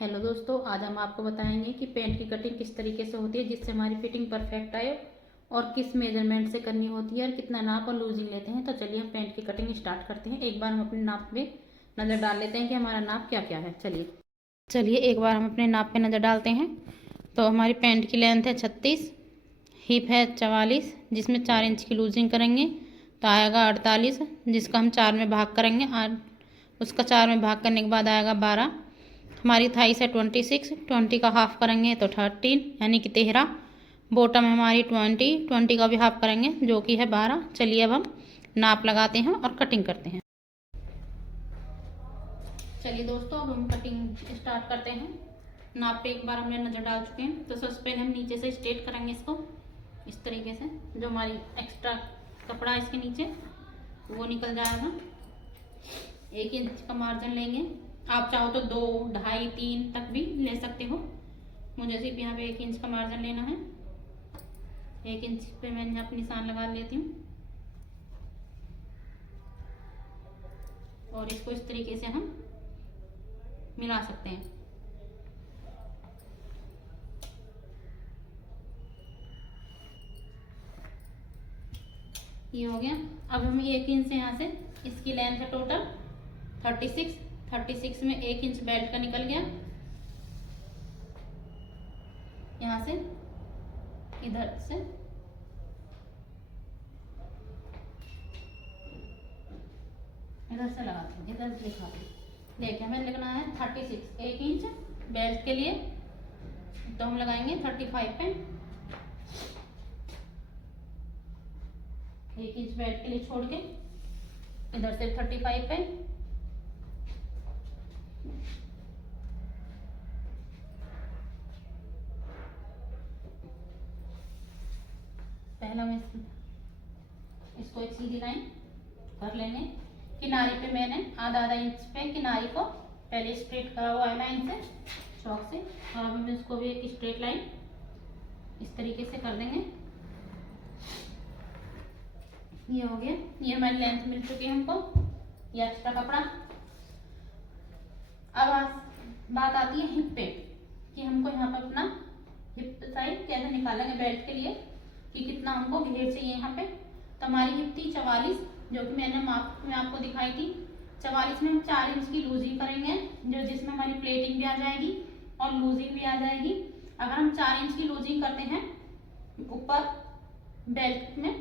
Hello दोस्तों, आज हम आपको बताएंगे कि पेंट की कटिंग किस तरीके से होती है जिससे हमारी फिटिंग परफेक्ट आए और किस मेजरमेंट से करनी होती है और कितना नाप और लूजिंग लेते हैं। तो चलिए हम पेंट की कटिंग स्टार्ट करते हैं। एक बार हम अपने नाप पे नज़र डाल लेते हैं कि हमारा नाप क्या क्या है। चलिए एक बार हम अपने नाप पे नज़र डालते हैं। तो हमारी पेंट की लेंथ है 36, हिप है 44, जिसमें 4 इंच की लूजिंग करेंगे तो आएगा 48, जिसका हम 4 में भाग करेंगे। उसका 4 में भाग करने के बाद आएगा 12। हमारी थाइस है 26, 20 का हाफ करेंगे तो 13 यानी कि 13। बॉटम है हमारी 20, 20 का भी हाफ करेंगे जो कि है 12। चलिए अब हम नाप लगाते हैं और कटिंग करते हैं। चलिए दोस्तों, अब हम कटिंग स्टार्ट करते हैं। नाप पे एक बार हमने नज़र डाल चुके हैं। तो सबसे पहले हम नीचे से स्ट्रेट करेंगे इसको इस तरीके से। जो हमारी एक्स्ट्रा कपड़ा है इसके नीचे वो निकल जाएगा। 1 इंच का मार्जिन लेंगे। आप चाहो तो 2, 2.5, 3 तक भी ले सकते हो। मुझे सिर्फ यहाँ पे 1 इंच का मार्जिन लेना है। 1 इंच पे मैं यहाँ पे निशान लगा लेती हूँ और इसको इस तरीके से हम मिला सकते हैं। ये हो गया। अब हम 1 इंच से यहाँ से, इसकी लेंथ है टोटल 36, 36 में 1 इंच बेल्ट का निकल गया। यहाँ से इधर से इधर से लगाते हैं, इधर से दिखाते हैं। देखिए हमें लिखना है 36, 1 इंच बेल्ट के लिए, तो हम लगाएंगे 35 पे। 1 इंच बेल्ट के लिए छोड़ के इधर से 35 पे। पहला हम इसको एक सीधी लाइन कर लेंगे। किनारे पे मैंने आधा इंच पे किनारे को पहले स्ट्रेट करा हुआ है लाइन से, चौक से। और अब हम इसको भी एक स्ट्रेट लाइन इस तरीके से कर देंगे। ये हो गया। ये हमारी लेंथ मिल चुकी है हमको, ये एक्स्ट्रा कपड़ा। अब बात आती है हिप पे कि हमको यहाँ पर अपना हिप साइज कैसे निकालेंगे बेल्ट के लिए, कि कितना हमको घेर चाहिए यहाँ पे। तो हमारी हिप थी 44, जो कि मैंने माप में आपको दिखाई थी। 44 में हम 4 इंच की लूजिंग करेंगे, जो जिसमें हमारी प्लेटिंग भी आ जाएगी और लूजिंग भी आ जाएगी। अगर हम 4 इंच की लूजिंग करते हैं ऊपर बेल्ट में,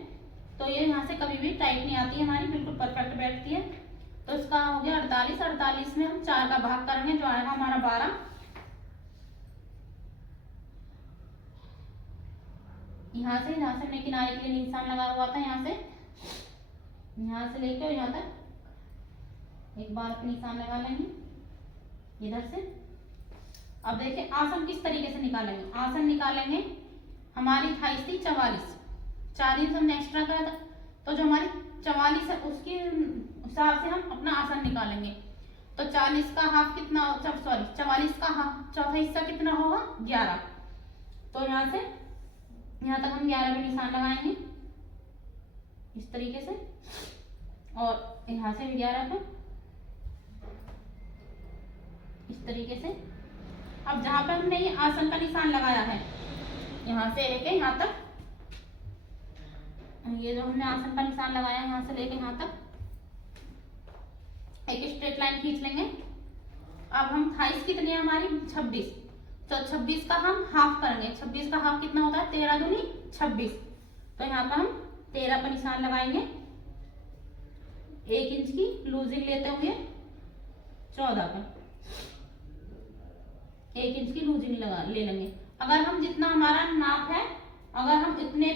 तो ये यहाँ से कभी भी टाइट नहीं आती है, हमारी बिल्कुल परफेक्ट बैठती है। तो इसका हो गया 48, 48 में हम 4 का भाग करेंगे जो आएगा हमारा 12। यहाँ से हमने किनारे के लिए निशान लगा हुआ था, यहाँ से लेके और यहाँ तक एक बार निशान लगा लेंगे इधर से। अब देखिए आसन किस तरीके से निकालेंगे। आसन निकालेंगे, हमारी थाइस थी 44, 4 इंच हमने एक्स्ट्रा करा था, तो जो हमारी 44 है उसके हिसाब से हम अपना आसन निकालेंगे। तो 40 का हाफ कितना, सॉरी 44 का हाफ चौथा हिस्सा कितना होगा, 11। तो यहाँ से यहाँ तक हम 11 पे निशान लगाएंगे इस तरीके से, और यहाँ से भी 11 पे इस तरीके से। अब जहां पे हमने ये आसन का निशान लगाया है, यहाँ से लेके यहाँ तक, ये जो हमने आसन का निशान लगाया है यहाँ से लेके यहाँ तक एक स्ट्रेट लाइन खींच लेंगे। अब हम थाइस कितनी है हमारी 26, तो 26 का हम हाफ करेंगे। 26 का हाफ कितना होता है, 13 दूनी 26। तो यहाँ पर हम 13 पर निशान लगाएंगे। 1 इंच की लूजिंग लेते हुए 14 पर 1 इंच की लूजिंग ले लेंगे। अगर हम जितना हमारा नाप है, अगर हम उतने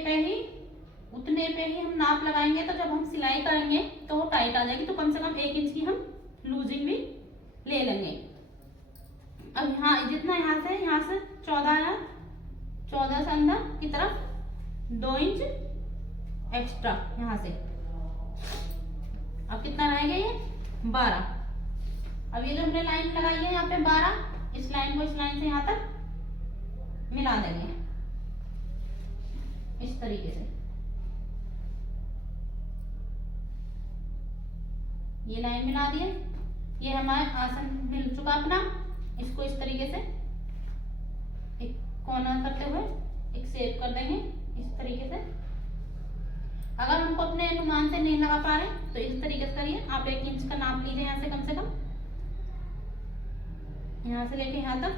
पे ही हम नाप लगाएंगे, तो जब हम सिलाई करेंगे तो वो टाइट आ जाएगी। तो कम से कम 1 इंच की हम लूजिंग भी ले लेंगे। अब यहाँ जितना यहाँ से 14 आया, 14 से अंदर की तरफ 2 इंच एक्स्ट्रा यहाँ से। अब कितना रहेगा, ये 12। अब ये जो हमने लाइन लगाई है यहाँ पे 12, इस लाइन को इस लाइन से यहाँ तक मिला देंगे इस तरीके से। ये लाइन मिला दिए। ये हमारा आसन मिल चुका अपना। इसको इस तरीके से एक कोना करते हुए एक शेप कर देंगे इस तरीके से। अगर हमको अपने अनुमान से नहीं लगा पा रहे तो इस तरीके से करिए। आप 1 इंच का नाप लीजिए यहाँ से कम, यहाँ से लेके यहाँ तक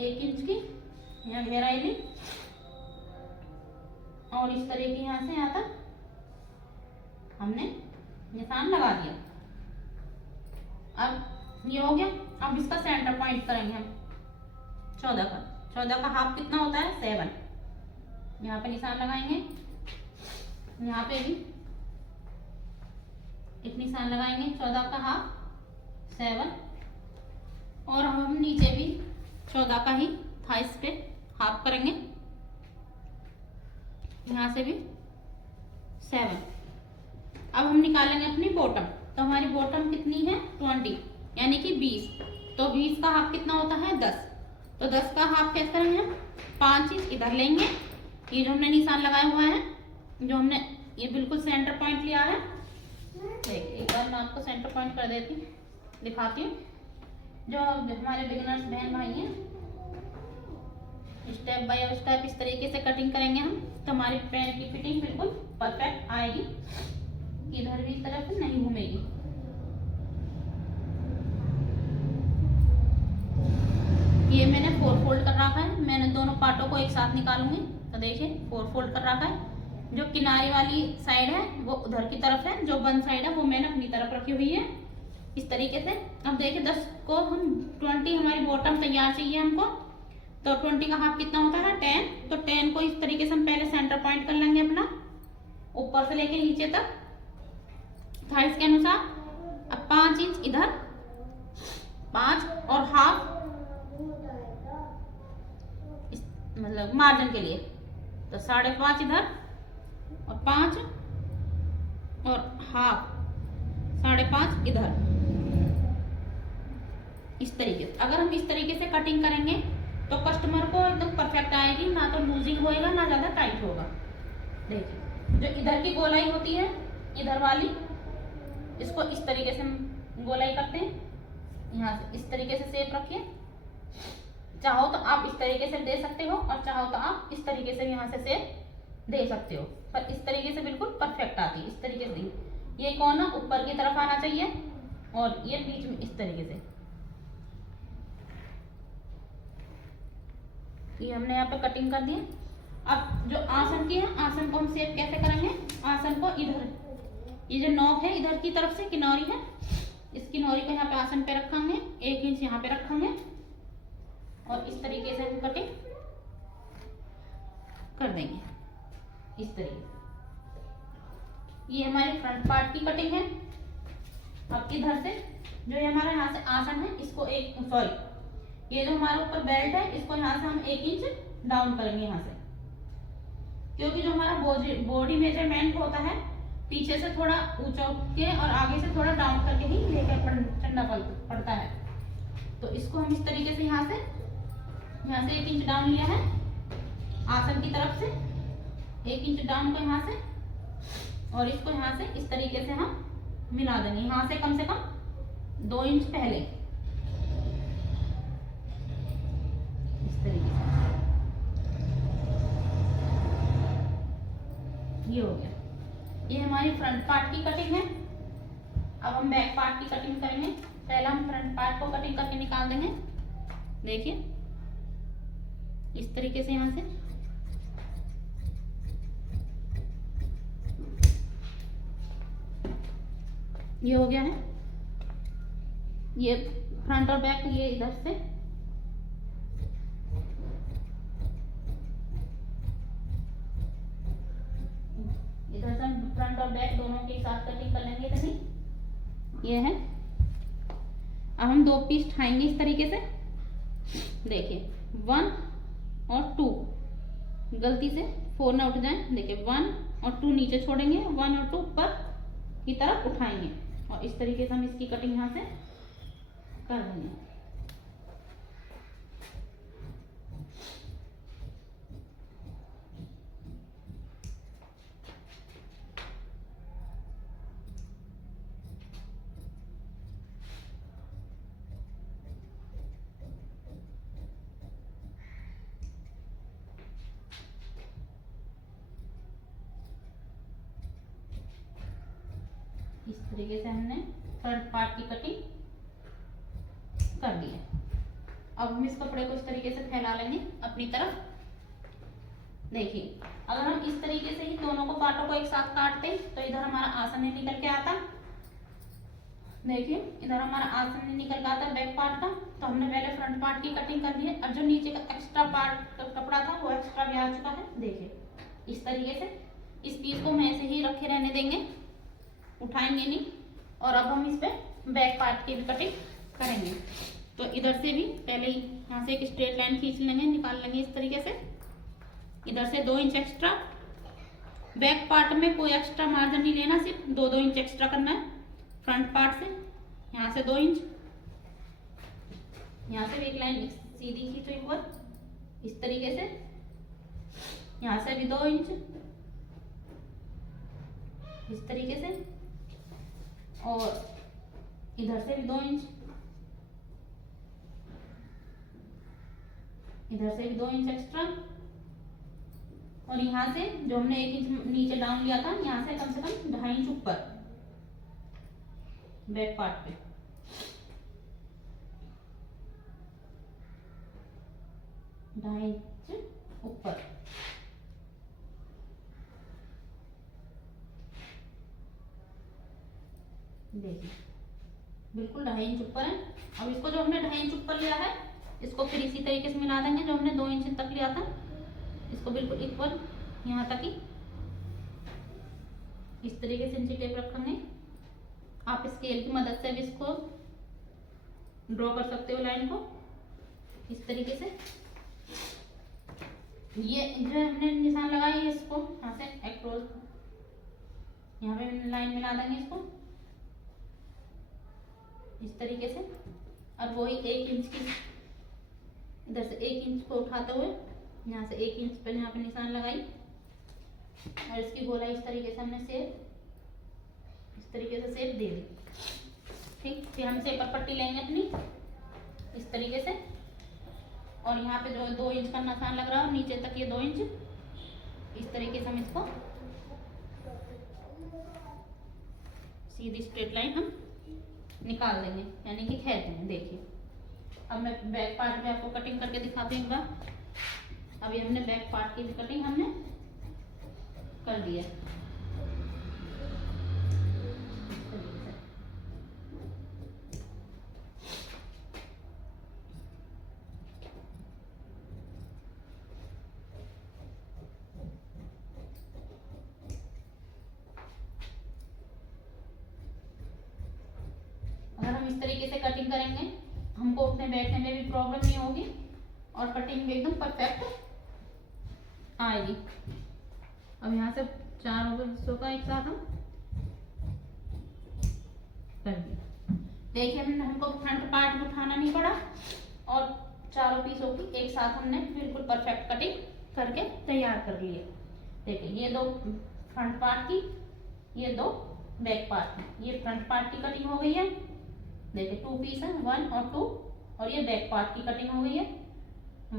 1 इंच की यहाँ गहराई ली और इस तरीके यहाँ से यहाँ तक हमने निशान लगा दिया। अब ये हो गया। अब इसका सेंटर पॉइंट करेंगे हम 14 का हाफ कितना होता है 7। यहाँ पे निशान लगाएंगे, यहाँ पे भी एक निशान लगाएंगे 14 का हाफ 7 और हम नीचे भी 14 का ही थाइस पे हाफ करेंगे, यहाँ से भी 7। अब हम निकालेंगे अपनी बॉटम। तो हमारी बॉटम कितनी है 20 यानी कि 20। तो 20 का हाफ कितना होता है 10। तो 10 का हाफ कैसे करेंगे हम 5 इंच इधर लेंगे। ये जो हमने निशान लगाया हुआ है, जो हमने ये बिल्कुल सेंटर पॉइंट लिया है। देखिए एक बार मैं आपको सेंटर पॉइंट कर देती हूँ, दिखाती हूँ। जो हमारे बिगिनर्स बहन भाई हैं, स्टेप बाय स्टेप इस तरीके से कटिंग करेंगे हम, तो हमारी पैंट की फिटिंग बिल्कुल परफेक्ट आएगी। इधर भी तरफ नहीं घूमेगी। ये मैंने 4 फोल्ड कर रखा है। मैंने दोनों पार्टों को एक साथ निकालूंगी। तो देखिए 4 फोल्ड कर रखा है। जो किनारे वाली साइड है वो उधर की तरफ है, जो बंद साइड है वो मैंने अपनी तरफ रखी हुई है इस तरीके से। अब देखिए 10 को हम 20 हमारी बॉटम तैयार चाहिए हमको। तो 20 का हाफ कितना होता है 10। तो 10 को इस तरीके से हम पहले सेंटर पॉइंट कर लेंगे अपना, ऊपर से लेके नीचे तक थाइस के अनुसार। अब 5 इंच इधर, 5 और हाफ मतलब मार्जिन के लिए। तो 5.5 इधर और 5 और हाफ 5.5 इधर, इस तरीके से। अगर हम इस तरीके से कटिंग करेंगे तो कस्टमर को एकदम परफेक्ट आएगी, ना तो लूजिंग होएगा ना ज्यादा टाइट होगा। देखिए जो इधर की गोलाई होती है इधर वाली, इसको इस तरीके से हम गोलाई करते हैं। यहाँ से इस तरीके से शेप रखिए। चाहो तो आप इस तरीके से दे सकते हो और चाहो तो आप इस तरीके से यहाँ से शेप दे सकते हो, पर इस तरीके से बिल्कुल परफेक्ट आती है। इस तरीके से ये कोना ऊपर की तरफ आना चाहिए और ये बीच में इस तरीके से। ये हमने यहाँ पे कटिंग कर दी। अब जो आसन की है, आसन को हम शेप कैसे करेंगे। आसन को इधर, ये जो नोक है इधर की तरफ से किनारी है, इस किनारी को यहाँ पे आसन पे रखेंगे, 1 इंच यहाँ पे रखेंगे और इस तरीके से हम कटिंग कर देंगे इस तरीके से। ये हमारे फ्रंट पार्ट की कटिंग है। अब इधर से जो ये हमारा यहाँ से आसन है, इसको ये जो हमारा ऊपर बेल्ट है, इसको यहाँ से हम 1 इंच डाउन करेंगे यहाँ से, क्योंकि जो हमारा बॉडी मेजरमेंट होता है पीछे से थोड़ा ऊंचा के और आगे से थोड़ा डाउन करके ही लेकर चलना पड़ता है। तो इसको हम इस तरीके से यहाँ से 1 इंच डाउन लिया है आसन की तरफ से, 1 इंच डाउन को यहाँ से, और इसको यहाँ से इस तरीके से हम मिला देंगे, यहाँ से कम 2 इंच पहले, इस तरीके से। ये हो गया। ये हमारी फ्रंट पार्ट की कटिंग है। अब हम बैक पार्ट की कटिंग करेंगे। पहले हम फ्रंट पार्ट को कटिंग करके निकाल देंगे। देखिए इस तरीके से यहाँ से ये हो गया है। ये फ्रंट और बैक ये इधर से हम फ्रंट और बैक दोनों के साथ कटिंग कर लेंगे कहीं। ये है। अब हम 2 पीस उठाएंगे इस तरीके से। देखिए 1 और 2, गलती से 4 ना उठ जाए। देखिए 1 और 2 नीचे छोड़ेंगे, 1 और 2 ऊपर की तरफ उठाएंगे और इस तरीके से हम इसकी कटिंग यहाँ से कर देंगे। तरीके से हमने फ्रंट पार्ट की कटिंग कर ली है। अब हम इस कपड़े को इस तरीके से फैला लेंगे अपनी तरफ। देखिए, अगर हम इस तरीके से ही दोनों को पार्टों को एक साथ काटते तो इधर हमारा आसन निकल के आता। देखिए, इधर हमारा आसन निकल के आता बैक पार्ट का। तो हमने पहले फ्रंट पार्ट की कटिंग कर ली है और जो नीचे का एक्स्ट्रा पार्ट का कपड़ा था वो एक्स्ट्रा भी आ चुका है। देखिए, इस तरीके से इस पीस को हम ऐसे ही रखे रहने देंगे, उठाएंगे नहीं। और अब हम इस पे बैक पार्ट की भी कटिंग करेंगे। तो इधर से भी पहले ही यहाँ से एक स्ट्रेट लाइन खींच लेंगे, निकाल लेंगे इस तरीके से। इधर से 2 इंच एक्स्ट्रा, बैक पार्ट में कोई एक्स्ट्रा मार्जिन नहीं लेना, सिर्फ 2-2 इंच एक्स्ट्रा करना है फ्रंट पार्ट से। यहाँ से 2 इंच, यहाँ से भी एक लाइन सीधी खींचो ऊपर इस तरीके से। यहाँ से भी 2 इंच इस तरीके से, और इधर से भी 2 इंच, इधर से भी 2 इंच एक्स्ट्रा। और यहाँ से जो हमने 1 इंच नीचे डाउन लिया था, यहाँ से कम 2.5 इंच ऊपर बैक पार्ट पे। ढाई इंच ऊपर। देखिए, बिल्कुल 2.5 इंच ऊपर है। अब इसको जो हमने 2.5 इंच ऊपर लिया है, इसको फिर इसी तरीके से मिला देंगे जो हमने 2 इंच तक लिया था। इसको बिल्कुल इक्वल यहाँ तक ही इस तरीके से इंची टेप रखेंगे। आप स्केल की मदद से भी इसको ड्रॉ कर सकते हो लाइन को इस तरीके से। ये जो हमने निशान लगाई है, इसको यहाँ से एक्रोस यहाँ पे लाइन मिला देंगे इसको इस तरीके से। और वही 1 इंच की इधर से 1 इंच को उठाते हुए यहाँ से 1 इंच पर यहाँ पे निशान लगाई, और इसकी गोलाई इस तरीके से हमने शेप इस तरीके से शेप दे दी। ठीक, फिर हम सेपर पट्टी लेंगे अपनी इस तरीके से। और यहाँ पे जो 2 इंच का निशान लग रहा है नीचे तक, ये 2 इंच इस तरीके से हम इसको सीधी स्ट्रेट लाइन हम निकाल देंगे, यानी कि खींच देंगे। देखिए, अब मैं बैक पार्ट में आपको कटिंग करके दिखाती हूँ एक बार। अभी हमने बैक पार्ट की भी कटिंग हमने कर दी है। अगर हम इस तरीके से कटिंग करेंगे, हमको उठने बैठने में भी प्रॉब्लम नहीं होगी और कटिंग भी एकदम परफेक्ट आएगी। अब यहाँ से चारों हिस्सों का एक साथ हम कर दिया। देखिए, हमको फ्रंट पार्ट उठाना नहीं पड़ा और चारों पीसों की एक साथ हमने बिल्कुल परफेक्ट कटिंग करके तैयार कर लिए। देखिए, ये 2 फ्रंट पार्ट की, ये 2 बैक पार्ट की। ये फ्रंट पार्ट की कटिंग हो गई है। देखिए, 2 पीस है, 1 और 2, और ये बैक पार्ट की कटिंग हो गई है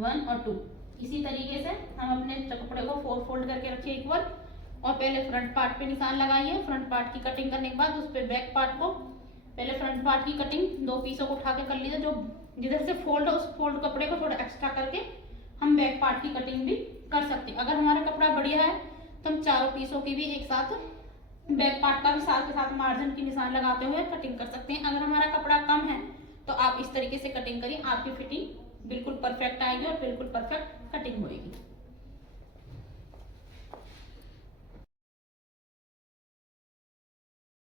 1 और 2। इसी तरीके से हम अपने कपड़े को 4 फोल्ड करके रखिए इक्वल, और पहले फ्रंट पार्ट पे निशान लगाइए। फ्रंट पार्ट की कटिंग करने के बाद उस पे बैक पार्ट को, पहले फ्रंट पार्ट की कटिंग 2 पीसों को उठा के कर लीजिए। जो जिधर से फोल्ड है उस फोल्ड कपड़े को थोड़ा एक्स्ट्रा करके हम बैक पार्ट की कटिंग भी कर सकते हैं। अगर हमारा कपड़ा बढ़िया है तो हम चारों पीसों की भी एक साथ बैक पार्ट का भी साथ के साथ मार्जिन की निशान लगाते हुए कटिंग कर सकते हैं। अगर हमारा कपड़ा कम है तो आप इस तरीके से कटिंग करिए, आपकी फिटिंग बिल्कुल परफेक्ट आएगी और बिल्कुल परफेक्ट कटिंग होएगी।